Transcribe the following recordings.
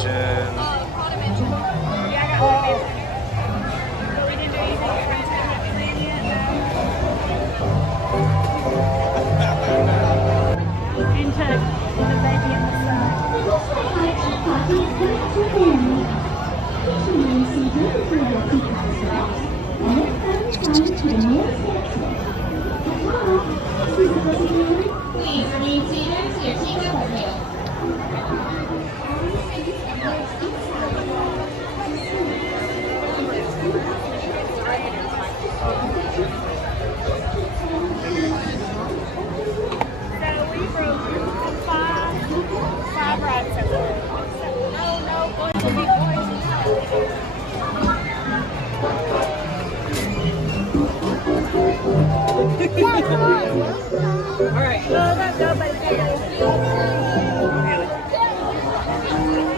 Dimension. Haunted Mansion. Yeah, I got Haunted Mansion. But we didn't do anything at Friends at Happyland yet, no. Into the baby in the sun. Please remain seated to your ticket details. So we broke five rides so far. No, boys will be boys. All right. No, let's go, but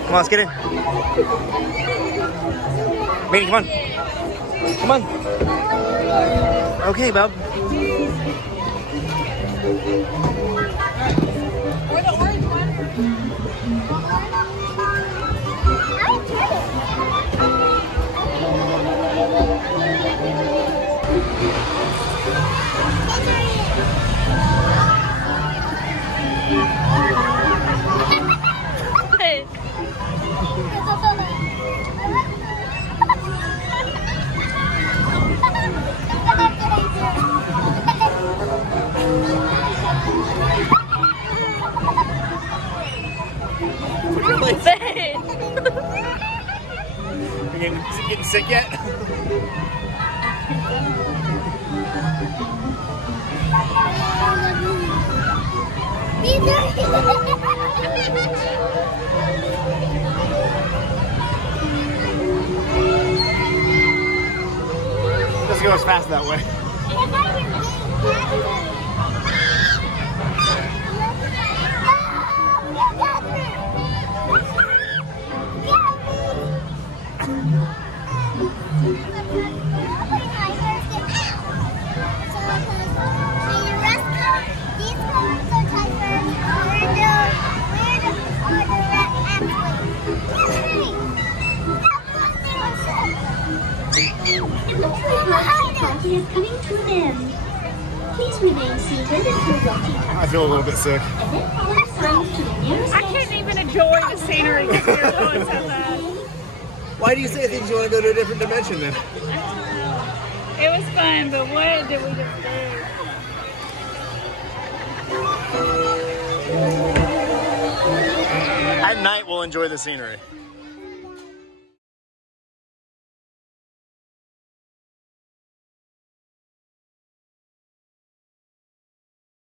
Come on, let's get in. Manny, come on. Come on. Okay, bub. or the orange one. Really? You getting sick yet? Doesn't go as fast that way. Party is coming to an end. Please remain seated until your tea comes. I feel a little bit sick. And then follow signs to the nearest I can't even enjoy the scenery because we were going so fast. Why do you say things you want to go to a different dimension then? It was fun, but what did we just do? At night, we'll enjoy the scenery.